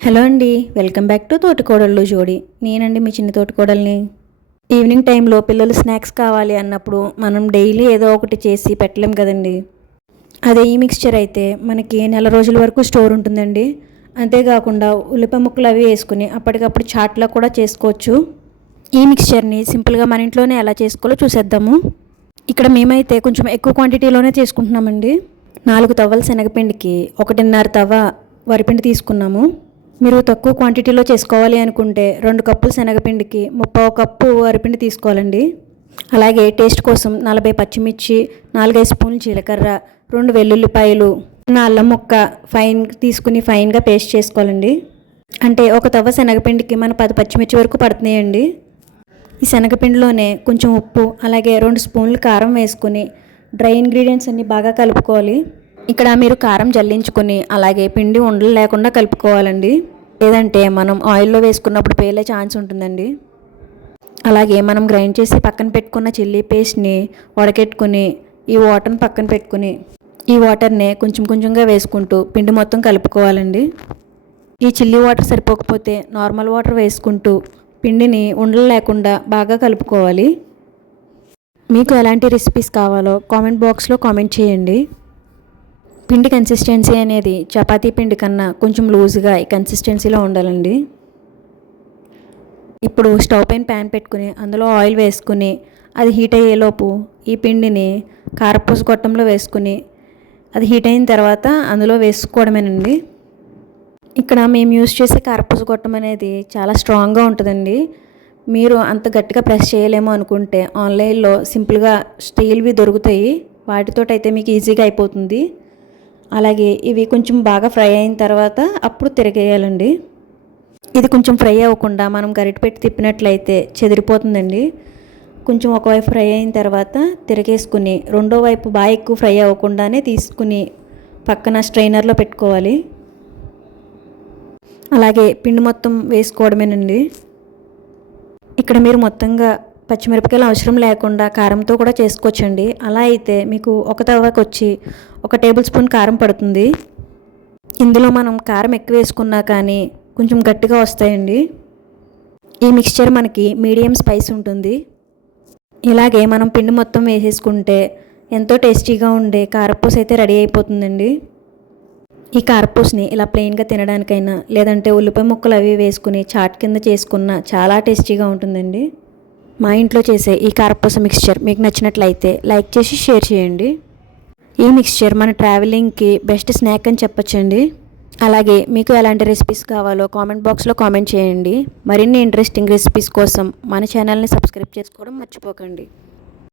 Hello అండి, welcome back to తోటికోడళ్ళు జోడి. నేనండి మీ చిన్న తోటికోడల్ని. ఈవినింగ్ టైంలో పిల్లలు స్నాక్స్ కావాలి అన్నప్పుడు మనం డైలీ ఏదో ఒకటి చేసి పెట్టలేం కదండి. అదే ఈ మిక్స్చర్ అయితే మనకి నెల రోజుల వరకు స్టోర్ ఉంటుందండి. అంతేకాకుండా ఉల్లిపాయ ముక్కలు అవి వేసుకుని అప్పటికప్పుడు చాట్లా కూడా చేసుకోవచ్చు. ఈ మిక్స్చర్ని సింపుల్గా మన ఇంట్లోనే ఎలా చేసుకోవాలో చూసేద్దాము. ఇక్కడ మేమైతే కొంచెం ఎక్కువ క్వాంటిటీలోనే చేసుకుంటున్నామండి. 4 తవ్వల శనగపిండికి 1.5 తవ్వ వరిపిండి తీసుకున్నాము. మీరు తక్కువ క్వాంటిటీలో చేసుకోవాలి అనుకుంటే 2 కప్పులు శనగపిండికి 3/4 కప్పు వరిపిండి తీసుకోవాలండి. అలాగే టేస్ట్ కోసం 40 పచ్చిమిర్చి, 4-5 స్పూన్లు జీలకర్ర, 2 వెల్లుల్లిపాయలు, అల్లం ముక్క తీసుకుని ఫైన్గా పేస్ట్ చేసుకోవాలండి. అంటే ఒక తవ్వ శనగపిండికి మన 10 పచ్చిమిర్చి వరకు పడుతున్నాయండి. ఈ శనగపిండిలోనే కొంచెం ఉప్పు, అలాగే 2 స్పూన్లు కారం వేసుకుని డ్రై ఇంగ్రీడియంట్స్ అన్నీ బాగా కలుపుకోవాలి. ఇక్కడ మీరు కారం జల్లించుకొని అలాగే పిండి ఉండలు లేకుండా కలుపుకోవాలండి. లేదంటే మనం ఆయిల్లో వేసుకున్నప్పుడు పేలే ఛాన్స్ ఉంటుందండి. అలాగే మనం గ్రైండ్ చేసి పక్కన పెట్టుకున్న చిల్లీ పేస్ట్ని వడకెట్టుకుని ఈ వాటర్ని పక్కన పెట్టుకుని ఈ వాటర్ని కొంచెం కొంచెంగా వేసుకుంటూ పిండి మొత్తం కలుపుకోవాలండి. ఈ చిల్లీ వాటర్ సరిపోకపోతే నార్మల్ వాటర్ వేసుకుంటూ పిండిని ఉండలు లేకుండా బాగా కలుపుకోవాలి. మీకు ఎలాంటి రెసిపీస్ కావాలో కామెంట్ బాక్స్లో కామెంట్ చేయండి. పిండి కన్సిస్టెన్సీ అనేది చపాతీ పిండి కన్నా కొంచెం లూజ్గా ఈ కన్సిస్టెన్సీలో ఉండాలండి. ఇప్పుడు స్టవ్ పైన ప్యాన్ పెట్టుకుని అందులో ఆయిల్ వేసుకుని అది హీట్ అయ్యేలోపు ఈ పిండిని కారపూస గొట్టంలో వేసుకుని అది హీట్ అయిన తర్వాత అందులో వేసుకోవడమేనండి. ఇక్కడ మేము యూజ్ చేసే కారపూస గొట్టం అనేది చాలా స్ట్రాంగ్గా ఉంటుందండి. మీరు అంత గట్టిగా ప్రెస్ చేయలేము అనుకుంటే ఆన్లైన్లో సింపుల్గా స్టీల్వి దొరుకుతాయి, వాటితో అయితే మీకు ఈజీగా అయిపోతుంది. అలాగే ఇవి కొంచెం బాగా ఫ్రై అయిన తర్వాత అప్పుడు తిరగేయాలండి. ఇది కొంచెం ఫ్రై అవ్వకుండా మనం గరిటె పెట్టి తిప్పినట్లయితే చెదిరిపోతుందండి. కొంచెం ఒకవైపు ఫ్రై అయిన తర్వాత తిరగేసుకుని రెండో వైపు బాగా ఎక్కువ ఫ్రై అవ్వకుండానే తీసుకుని పక్కన స్ట్రైనర్లో పెట్టుకోవాలి. అలాగే పిండి మొత్తం వేసుకోవడమేనండి. ఇక్కడ మీరు మొత్తంగా పచ్చిమిరపకాయలు అవసరం లేకుండా కారంతో కూడా చేసుకోవచ్చండి. అలా అయితే మీకు ఒక తవ్వకు వచ్చి 1 టేబుల్ స్పూన్ కారం పడుతుంది. ఇందులో మనం కారం ఎక్కువ వేసుకున్నా కానీ కొంచెం గట్టిగా వస్తాయండి. ఈ మిక్స్చర్ మనకి మీడియం స్పైస్ ఉంటుంది. ఇలాగే మనం పిండి మొత్తం వేసేసుకుంటే ఎంతో టేస్టీగా ఉండే కారపూస అయితే రెడీ అయిపోతుందండి. ఈ కారపూసని ఇలా ప్లెయిన్గా తినడానికైనా లేదంటే ఉల్లిపాయ ముక్కలు అవి వేసుకుని చాట్ కింద చేసుకున్న చాలా టేస్టీగా ఉంటుందండి. మా ఇంట్లో చేసే ఈ కారపూస మిక్స్చర్ మీకు నచ్చినట్లయితే లైక్ చేసి షేర్ చేయండి. ఈ మిక్స్చర్ మన ట్రావెలింగ్కి బెస్ట్ స్నాక్ అని చెప్పొచ్చండి. అలాగే మీకు ఎలాంటి రెసిపీస్ కావాలో కామెంట్ బాక్స్లో కామెంట్ చేయండి. మరిన్ని ఇంట్రెస్టింగ్ రెసిపీస్ కోసం మన ఛానల్ని సబ్స్క్రైబ్ చేసుకోవడం మర్చిపోకండి.